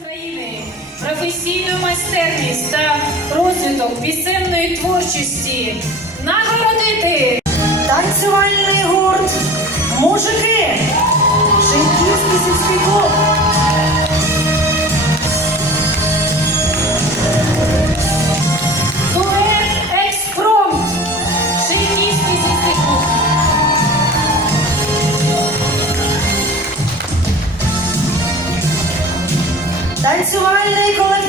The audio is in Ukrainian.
України, професійну майстерність та розвиток пісенної творчості нагородити Танцювальний гурт Мужики. Шенківський сільський клуб. Танцювальний колектив